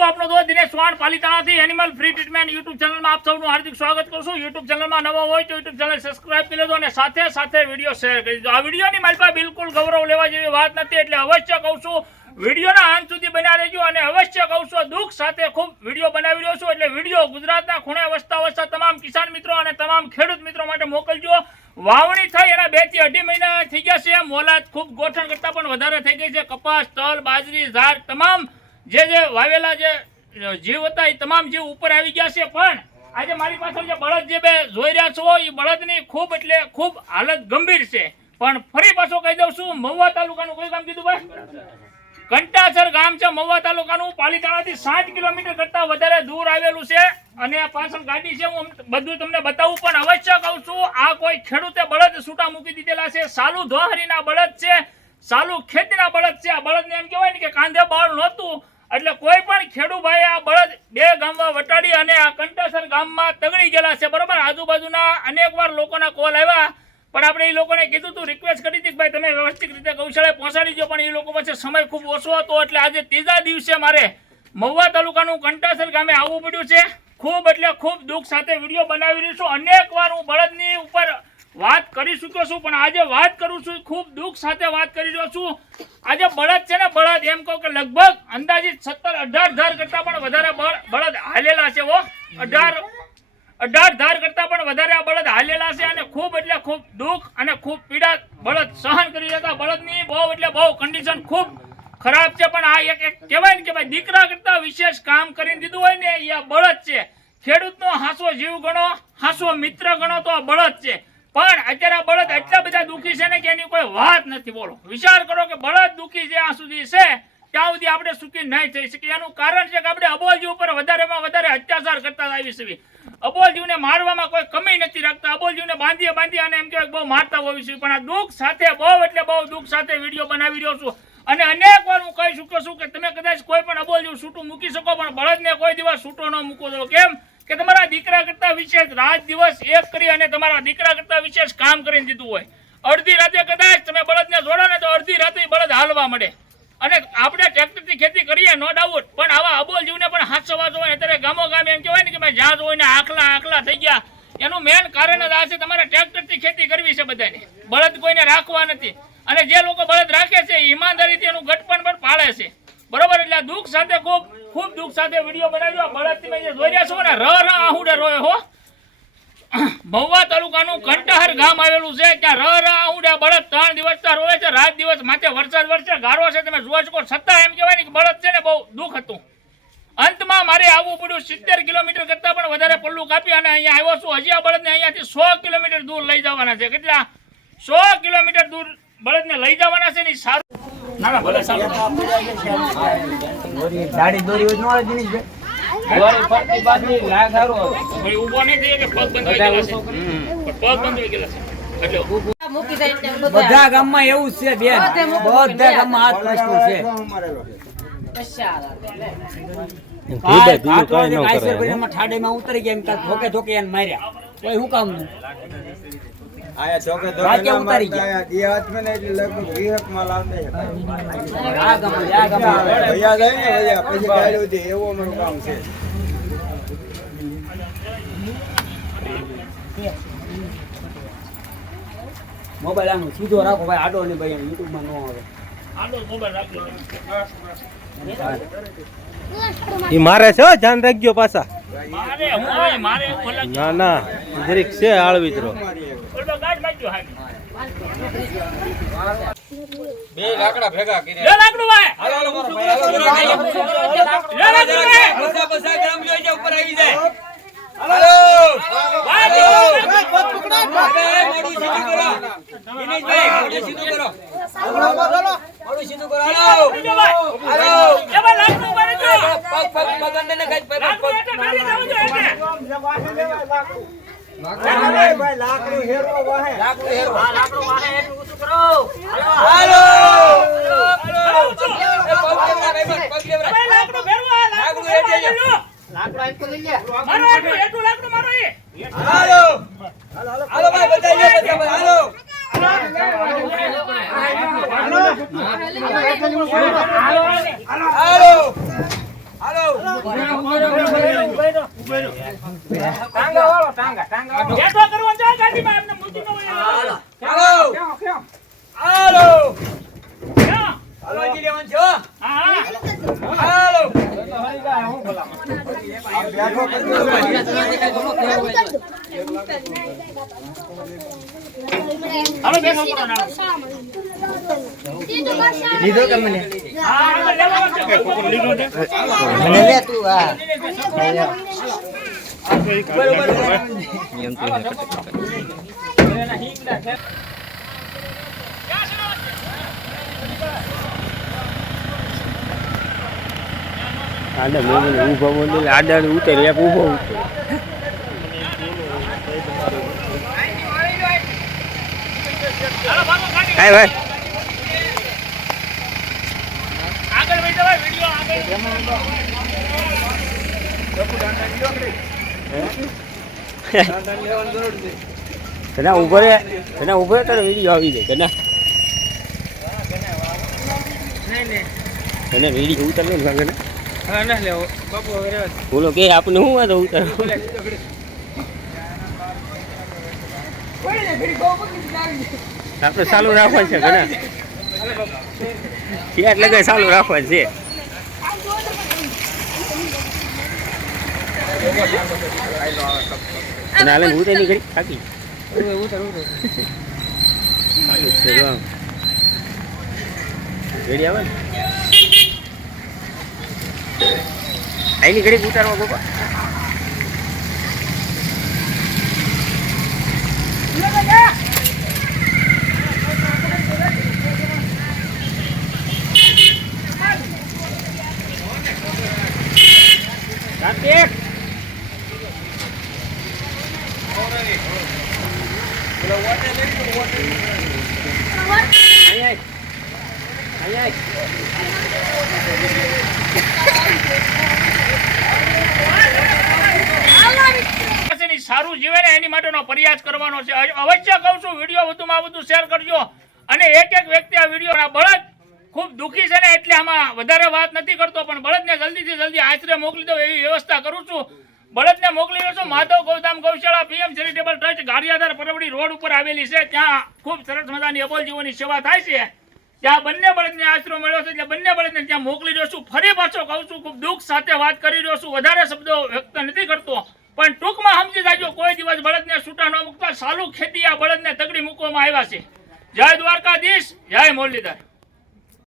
છું આપણો દોસ્ત દિનેશ ચૌહાણ પાલિતાણાથી એનિમલ ફ્રી ટ્રીટમેન્ટ યુટ્યુબ ચેનલમાં આપ સૌનું હાર્દિક સ્વાગત કરું છું. યુટ્યુબ ચેનલમાં નવો હોય તો યુટ્યુબ ચેનલ સબસ્ક્રાઇબ કરી લેજો અને સાથે સાથે વીડિયો શેર કરી દો આ વિડીયોની મારી પાસે બિલકુલ ગૌરવ લેવા જેવી વાત નથી, એટલે અવશ્ય કહું છું, વિડીયોના અંત સુધી બન્યા રહેજો અને અવશ્ય કહું છું, દુઃખ સાથે ખૂબ વીડિયો બનાવી રહ્યો છું. એટલે વીડિયો ગુજરાતના ખૂણે વસતા વસતા તમામ કિસાન મિત્રો અને તમામ ખેડૂત મિત્રો માટે મોકલજો. વાવણી થઈ એના બેથી અઢી મહિના થઈ ગયા છે. મોલાદ ખૂબ ગોઠણ કરતા પણ વધારે થઈ ગઈ છે. કપાસ, તલ, બાજરી, ઝાડ, તમામ જે જે વાવેલા જે જીવ હતા એ તમામ જીવ ઉપર આવી ગયા છે. પણ આજે મારી પાછળ જે બળદ જે બે જોઈ રહ્યા છો, એ બળદની ખૂબ એટલે ખૂબ હાલત ગંભીર છે. પણ ફરી પાછો કહી દઉં છું, મહુવા તાલુકાનું કોઈ કામ કીધું ભાઈ કંટાસર ગામ છે, મહુવા તાલુકાનું. પાલીતાણાથી સાત કિલોમીટર કરતાં વધારે દૂર આવેલું છે. અને પાછળ ગાડી છે, હું બધું તમને બતાવું, પણ અવશ્ય કહું છું, આ કોઈ ખેડૂતે બળદ છૂટા મૂકી દીધેલા છે. સાલું ધોહરીના બળદ છે સાલું ખેતીના બળદ છે. આ બળદને એમ કહેવાય ને કે કાંધે બળ નહોતું. એટલે કોઈ પણ ખેડૂભાઈ આ બળદ બે ગામમાં વટાડી અને આ કંટાસર ગામમાં તગડી ગયેલા છે, બરોબર? આજુબાજુના અનેક વાર લોકોના કોલ આવ્યા, પણ આપણે એ લોકોને કીધું તું રિક્વેસ્ટ કરી હતી કે ભાઈ તમે વ્યવસ્થિત રીતે ગૌશાળાએ પહોંચાડી દો, પણ એ લોકો પાસે સમય ખૂબ ઓછો હતો, એટલે આજે ત્રીજા દિવસે મારે મહુવા તાલુકાનું કંટાસર ગામે આવવું પડ્યું છે. ખૂબ એટલે ખૂબ દુઃખ સાથે વીડિયો બનાવી રહ્યો છું. અનેક વાર હું બળદની ઉપર વાત કરી ચૂક્યો છું, પણ આજે વાત કરું છું, ખૂબ દુઃખ સાથે વાત કરી રહ્યો છું. આજે બળદ છે ને, બળદ, એમ કહું કે લગભગ અંદાજિત સત્તર અઢાર ધાર કરતા પણ વધારે બળદ હાલેલા છે હો. અઢાર અઢાર ધાર કરતા પણ વધારે આ બળદ હાલેલા છે અને ખૂબ એટલે ખૂબ દુઃખ અને ખૂબ પીડા બળદ સહન કરી રહ્યા બળદની બહુ એટલે બહુ કન્ડિશન ખૂબ ખરાબ છે, પણ આ એક એક કહેવાય ને કે ભાઈ દીકરા કરતા વિશેષ કામ કરીને દીધું હોય ને, એ આ બળદ છે. ખેડૂતનો હાસો જીવ ગણો હાસો મિત્ર ગણો તો આ બળદ છે. પણ અત્યારે બળદ એટલા બધા દુઃખી છે ને કે એની કોઈ વાત નથી, બોલો. વિચાર કરો કે બળદ દુઃખી જ્યાં સુધી છે, ત્યાં સુધી આપણે સુખી નહીં થઈ શકીએ. એનું કારણ છે કે આપણે અબોલજી ઉપર વધારેમાં વધારે અત્યાચાર કરતા આવી છીએ. અબોલજીવને મારવામાં કોઈ કમી નથી રાખતા. અબોલજીવને બાંધીએ બાંધીએ અને એમ કહેવાય બહુ મારતા હોવી છીએ. પણ આ દુઃખ સાથે, બહુ એટલે બહુ દુઃખ સાથે વીડિયો બનાવી રહ્યો છું. અને અનેક વાર હું કહી શકું છું કે તમે કદાચ કોઈ પણ અબોલજીવ છૂટું મૂકી શકો, પણ બળદને કોઈ દિવસ છૂટો ન મૂકો દો કેમ? કે તમારા દીકરા કરતા વિશેષ રાત દિવસ એક કરી અને તમારા દીકરા કરતા વિશેષ કામ કરીને દીધું હોય. અડધી રાતે કદાચ તમે બળદને જોડો ને તો અડધી રાતે બળદ હાલવા મળે અને આપણે ટ્રેક્ટરથી ખેતી કરીએ, નો ડાઉટ. પણ આવા અબોલ જીવને પણ હાથસવા હોય અત્યારે ગામો ગામ એમ કહેવાય ને કે ભાઈ જ્યાં જોઈને આખલા આખલા થઈ ગયા. એનું મેન કારણ જ આ છે તમારે ટ્રેક્ટરથી ખેતી કરવી છે બધાને. બળદ કોઈને રાખવા નથી. અને જે લોકો બળદ રાખે છે, ઈમાનદારીથી એનું ગટપણ પણ પાળે છે. બરોબર? એટલે દુઃખ સાથે ખૂબ ખૂબ દુઃખ સાથે વીડિયો બનાવ્યો. બળદ જે જોઈ છો ને, ર ર આહુડે રોય હો. મહુવા તાલુકાનું કંટાહર ગામ આવેલું છે, ત્યાં ર ર આહુડે બળદ ત્રણ દિવસ ત્યાં રોવે છે. રાત દિવસ માથે વરસાદ વરસે, ગારો છે. તમે જુઓ છો છતાં એમ કહેવાય ને કે બળદ છે ને બહુ દુઃખ હતું. અંતમાં મારે આવવું પડ્યું સિત્તેર કિલોમીટર કરતા પણ વધારે પલ્લું કાપી અને અહીંયા આવ્યો છું. હજી આ બળદને અહીંયાથી સો કિલોમીટર દૂર લઈ જવાના છે. કેટલા? સો કિલોમીટર દૂર બળદને લઈ જવાના છે ને સારું ના ના ભલે સારું દોરી હોય ન આવે દિનેશભાઈ? ભાઈ ઊભો નહીં થઈએ કે પગ બંધ થઈ ગયેલા છે પગ બંધ થઈ ગયેલા છે એટલે મૂકી દે એટલે બધા બધા ગામમાં એવું છે બેન બધા ગામમાં આ પ્રશ્ન છે ઠાડે ઠાડીમાં ઉતરી ગયા એમ ઠોકે ઠોકે એને માર્યા કોઈ હું કામનું આયા ચોકે તો રાતે ઉતારી મારતા આયા. દી ને એટલે લગભગ વીસમાં લાવતા આ ગામમાં આ ગામમાં ભૈયા જાય ને ભૈયા, પછી ગાડી ઉધી, એવું અમારું કામ છે. મોબાઈલ આનો સીધો રાખો ભાઈ. આડો ને ભાઈ યુટ્યુબમાં ન આવે. આનો મોબાઈલ રાખજો. ઈ મારે છે હો, ધ્યાન રાખજો પાછા. મારે હું મારે ના ના. જરીક છે આળવિત્રો. બે લાકડા ભેગા કરી લે લાકડું ભાઈ. હાલો હાલો મારો ભાઈ, હાલો. લે લાકડું ભાઈ. પૈસા પૈસા ગ્રામ જોઈ જાય ઉપર આવી જાય. હાલો. ભાઈ ભાઈ, મોડું સીધું કરો. દિનેશભાઈ, મોડું સીધું કરો. મોડું સીધું કરો. હાલો. હાલો. એ ભાઈ લાકડું મારજો પગ પગ પગ અંદર ને કઈ પગ. લાકડું પગ લાકડું હેરો ભાઈ લાકડું ફેરવો, આ લાકડું. મારો એટલું મારો એ હાલો હાલો ભાઈ બધા લ્યો બધા ભાઈ, હાલો હાલો હાલો બેઠો કરવો છે ગાડીમાં એમને મૂકી ન હોય. હાલો ક્યાં? હાલો ક્યાં? હાલો જી લેવાનું છે હો. હા, હા. હાલો હાલો, બેસો કરો ના. લીધો કે મને. મને લે તું આ આને મોમને ઊભો મોને આડાને ઉતર એક ઊભો ઉતર ભાઈ આગળ વહી જવાય, ઊભો રે કના ઊભો રે તારે આવી જાય કના એને વીડિયો ઉતર લે ને ના. બોલો કે આપણે શું વાત ઉતર? આપણે ચાલુ રાખવા છે ઘણા લગાય ચાલુ રાખવા છે. અને હાલે ઉતરની ઘડી થાકી. છે ઘડી આવે ને. આઈની ઘડી ઉતારવા બાપા કાર્તિક અહીંયા આય. અહીંયા આય. પાસેની સારું જીવે ને એની માટેનો પ્રયાસ કરવાનો છે. અવશ્ય કહું છું, વીડિયો વધુમાં વધુ શેર કરજો. અને એક એક વ્યક્તિ આ વિડીયોના બળદ ખૂબ દુઃખી છે ને એટલે આમાં વધારે વાત નથી કરતો, પણ બળદને જલ્દીથી જલ્દી આશરે મોકલી દો એવી વ્યવસ્થા કરું છું. બળદને મોકલી દો છું, માધવ ગૌધામ ગૌશાળા પીએમ ચેરિટેબલ ટ્રસ્ટ ગારિયાધાર પરવડી રોડ ઉપર આવેલી છે. ત્યાં ખૂબ સરસ મજાની અબોલ જીવોની સેવા થાય છે. ત્યાં બંને બળદને આશરો મળ્યો છે, એટલે બંને બળદને ત્યાં મોકલી રહ્યો છું. ફરી પાછો કહું છું, ખૂબ દુઃખ સાથે વાત કરી રહ્યો છું. વધારે શબ્દો વ્યક્ત નથી કરતો. પણ ટૂંકમાં સમજી જાજો, કોઈ દિવસ બળદને છૂટા ન મૂકતા સાલું ખેતી આ બળદને તગડી મૂકવામાં આવ્યા છે. જય દ્વારકાધીશ, જય મુરલીધર.